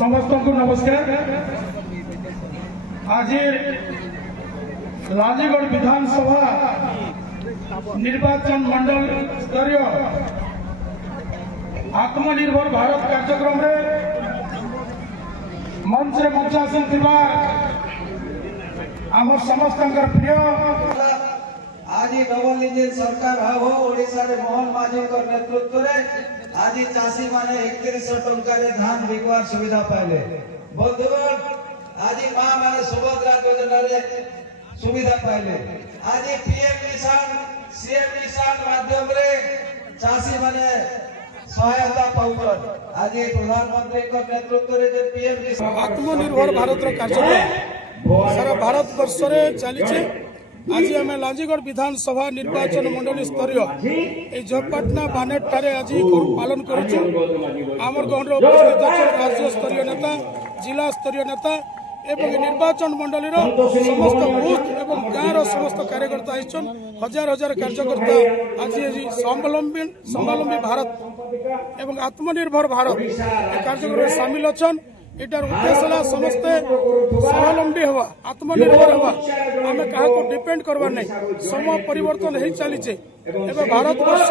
समस्त को नमस्कार। आज लांजीगढ़ विधानसभा निर्वाचन मंडल स्तरीय आत्मनिर्भर भारत कार्यक्रम रे मंच रे मंचासन थिबा आम समस्त प्रिय आज डबल इंजिन सरकार हो ओडिशा रे मोहन माझी नेतृत्व रे आज चाषी माने 3100 टंका रे धान बिकवार सुविधा पाइले। बंधुगण आज मां माने सुभद्रा योजना रे सुविधा पाइले। आज पीएम किसान सीएम किसान माध्यम रे चाषी माने सहायता पाउछन। आज प्रधानमंत्री को नेतृत्व रे जे पीएम किसान आत्मनिर्भर भारत रो कार्यक्रम सारा भारत वर्ष रे चली छे। आज आम लांजीगढ़ विधानसभा निर्वाचन मंडल स्तरीय जयपाटना बानेट ठारे आज पालन करुचु। आमर गहन उपस्थित राज्य स्तरीय नेता जिला स्तरीय नेता एवं निर्वाचन मंडल समस्त बूथ एवं गाँव समस्त कार्यकर्ता आइछन। हजार हजार कार्यकर्ता आज स्वावलंबी भारत एवं आत्मनिर्भर भारत कार्यक्रम सामिल अच्छा। इटार उद्देश्य है समस्ते स्वावलंबी हवा आत्मनिर्भर हवा आम क्या डिपेंड करवा नहीं। समय परिवर्तन हो चली भारत वर्ष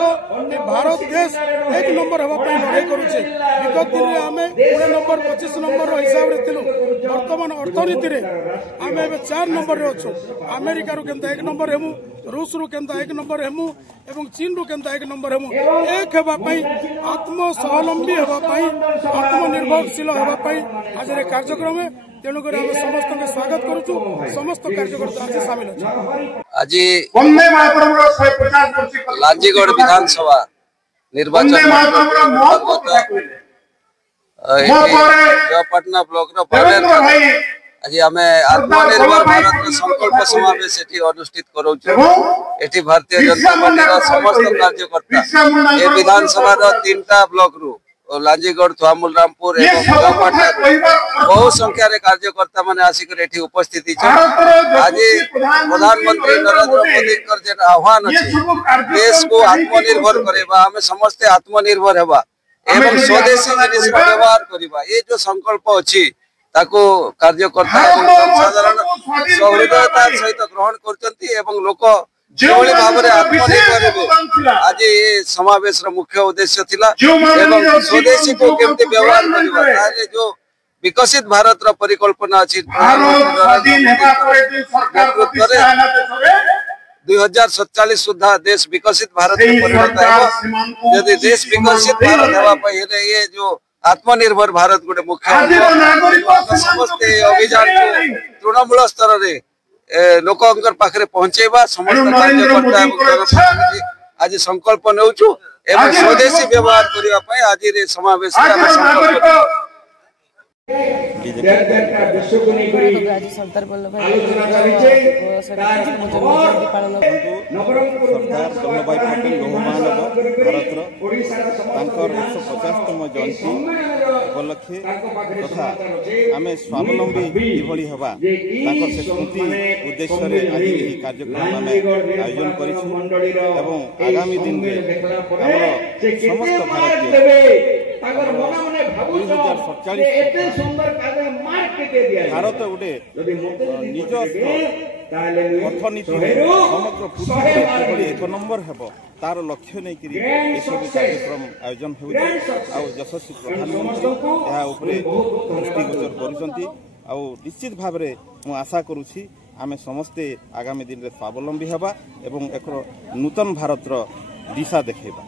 भारत देश 1 नंबर हवाई लड़ाई करुचे। विगत दिन में आम 20 नंबर 25 नंबर हिसाब से थिलु। वर्तमान अर्थनीति रे आम 4 नंबर रे अच्छु। अमेरिका रु केंता 1 नंबर हेमु, रूस रु केंता 1 नंबर हेमु एवं चीन रु केंता 1 नंबर हेमु। एक हेबापई आत्म स्वावलंबी हेबापई आत्मनिर्भरशील हेबापई आज कार्यक्रम है। तेणुक आम समस्त स्वागत करुचु। समस्त कार्यकर्ता आज सामिल आज लांजीगढ़ विधानसभा निर्वाचन जयपाटना ब्लॉक आज आम आत्मनिर्भर भारत संकल्प समावेश अनुष्ठित करोचु। भारतीय जनता पार्टी समस्त कार्यकर्ता ये विधानसभा 3टा ब्लॉक रु लांजीगढ़ थुआमूल रामपुर बहु संख्यार कार्यकर्ता माने आसिक उपस्थित। आज प्रधानमंत्री नरेंद्र मोदी आह्वान अच्छे देश को आत्मनिर्भर करवा आम समस्ते आत्मनिर्भर हेबा एवं स्वदेशी जिनिस व्यवहार करवा ये जो संकल्प अच्छी ताको कार्यकर्ता जनसाधारण सहृदयतार सहित ग्रहण कर लोक जो भाव में आत्मनिर्भर आज ये समावेश मुख्य उद्देश्य थिला एवं स्वदेशी को केमती व्यवहार करवा जो विकसित भारत रा परिकल्पना अच्छी 2047 सुधा देश विकसित भारत में परिणत है। यदि देश विकसित भारत होगा ये जो आत्मनिर्भर भारत गोटे मुख्य समस्त अभियान को तृणमूल स्तर में लोकंकर पाखरे पहुंचेबा समस्त कार्यकर्ता आज संकल्प नेउचु एवं स्वदेशी व्यवहार करबा पय आज रे समावेश संकल्प विश्व को नहीं करी सरदार वल्लभ भाई सरदार वल्लभ भाई पटेल बहुमानव भारतर 150तम जयंती उपलक्षे तथा आम स्वावलंबी किभली हवा से स्मृति उद्देश्य आज यही कार्यक्रम आम आयोजन कर आगामी दिन में समस्त भारतीय भारत गोटे निज अर्थनीति समग्र पृथ्वी 1 नंबर हेब तार लक्ष्य नहीं सब कार्यक्रम आयोजन हो यशस्वी प्रधानमंत्री दृष्टिगोचर कर निश्चित भाव में मु आशा करुछि आमे समस्ते आगामी दिन में स्वावलंबी हेबा एवं एक नूतन भारत दिशा देखेबा।